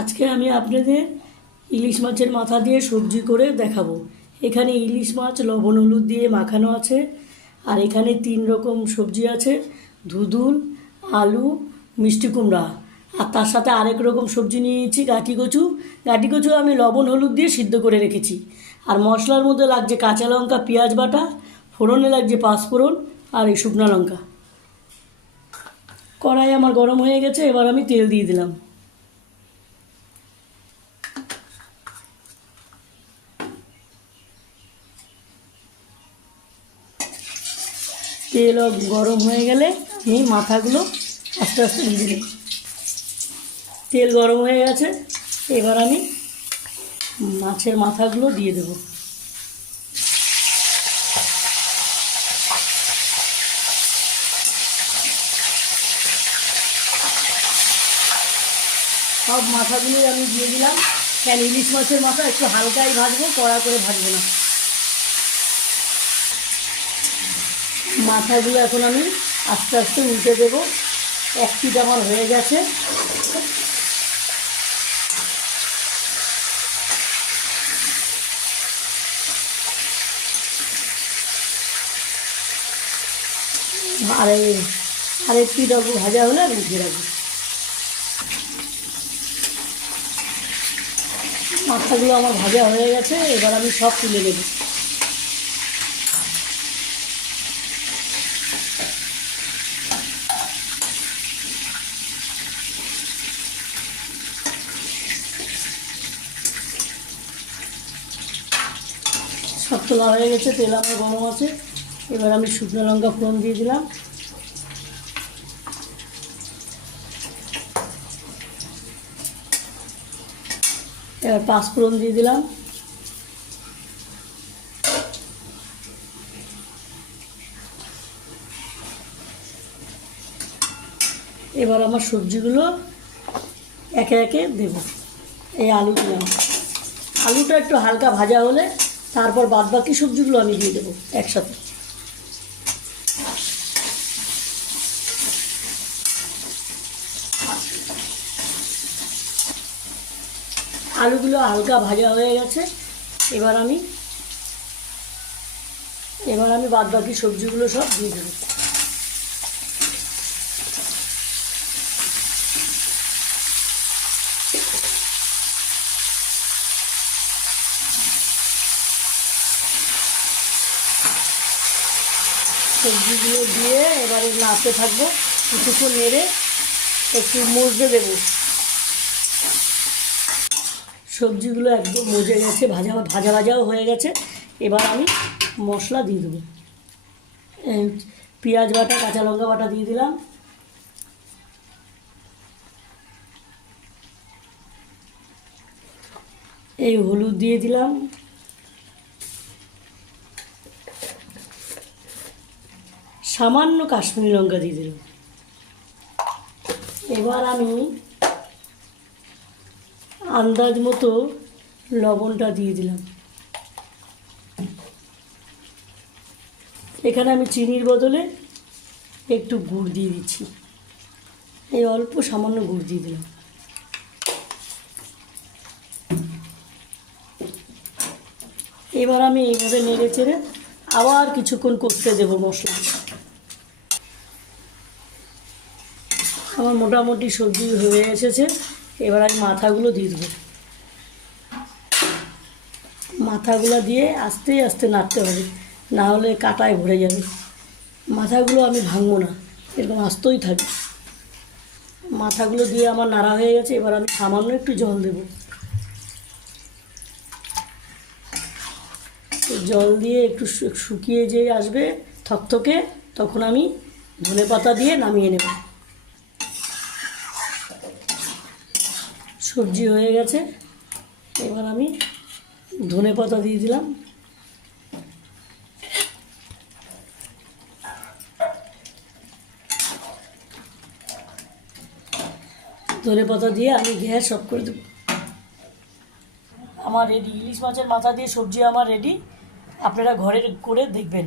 আজকে আমি আপনাদের ইলিশ মাছের মাথা দিয়ে সবজি করে দেখাবো। এখানে ইলিশ মাছ, লবণ, হলুদ দিয়ে মাখানো আছে। আর এখানে তিন রকম সবজি আছে ধুদুল আলু, মিষ্টি কুমড়া। আর তার সাথে আরেক রকম সবজি নিয়েছি, গাটি কচু। গাটি কচু আমি লবণ, হলুদ দিয়ে সিদ্ধ করে রেখেছি। আর মশলার মধ্যে লাগছে কাঁচা লঙ্কা, পেঁয়াজ বাটা, ফোড়নে লাগছে পাঁচফোড়ন আর এই শুকনো লঙ্কা। কড়াই আমার গরম হয়ে গেছে, এবার আমি তেল দিয়ে দিলাম। তেল গরম হয়ে গেলে আমি মাথাগুলো আস্তে আস্তে ভেজে নেব তেল গরম হয়ে গেছে, এবার আমি মাছের মাথাগুলো দিয়ে দেব। সব মাথাগুলোই আমি দিয়ে দিলাম। কেন ইলিশ মাছের মাথা একটু হালকাই ভাজবো, কড়া করে ভাজবো না। মাথাগুলো এখন আমি আস্তে আস্তে উল্টে দেবো। এক পিঠ আমার হয়ে গেছে। আর এই আরেক পিঠ ভাজা হলে আমি উঠিয়ে রাখব। মাথাগুলো আমার ভাজা হয়ে গেছে, এবার আমি সব তুলে দেবো সব তোলা হয়ে গেছে, তেল আমার গরম আছে। এবার আমি শুকনো লঙ্কা ফোড়ন দিয়ে দিলাম। এবার পাঁচফোড়ন দিয়ে দিলাম। এবার আমার সবজিগুলো একে একে দেব। এই আলু দিলাম আলুটা একটু হালকা ভাজা হলে তারপর বাদ বাকি সবজিগুলো আমি দিয়ে দেবো একসাথে। আলুগুলো হালকা ভাজা হয়ে গেছে। এবার আমি এবার আমি বাদ বাকি সবজিগুলো সব দিয়ে দেবো। সবজিগুলো দিয়ে এবারে নাড়তে থাকব। কিছুক্ষণ নেড়ে একটু মজতে দেবো। সবজিগুলো একদম মজে গেছে, ভাজা ভাজা ভাজাও হয়ে গেছে। এবার আমি মশলা দিয়ে দেবো। পেঁয়াজ বাটা, কাঁচা লঙ্কা বাটা দিয়ে দিলাম। এই হলুদ দিয়ে দিলাম। সামান্য কাশ্মীরি লঙ্কা দিয়ে দিলাম। এবার আমি আন্দাজ মতো লবণটা দিয়ে দিলাম। এখানে আমি চিনির বদলে একটু গুড় দিয়ে দিচ্ছি। এই অল্প সামান্য গুড় দিয়ে দিলাম। এবার আমি এইভাবে নেড়ে চেড়ে আবার কিছুক্ষণ করতে দেবো মশলা। আমার মোটামুটি সবজি হয়ে এসেছে। এবার আমি মাথাগুলো দিয়ে দেবো। মাথাগুলো দিয়ে আস্তে আস্তে নাড়তে হবে, না হলে কাটায় ভরে যাবে। মাথাগুলো আমি ভাঙবো না, এরকম আস্তই থাকবে। মাথাগুলো দিয়ে আমার নাড়া হয়ে গেছে, এবার আমি সামান্য একটু জল দেবো। জল দিয়ে একটু শুকিয়ে যে আসবে থকথকে, তখন আমি ধনে পাতা দিয়ে নামিয়ে নেব। সবজি হয়ে গেছে। এবার আমি ধনে পাতা দিয়ে দিলাম। ধনে পাতা দিয়ে আমি গ্যাস অফ করে দেবো। আমার রেডি, ইলিশ মাছের মাথা দিয়ে সবজি আমার রেডি। আপনারা ঘরে করে দেখবেন।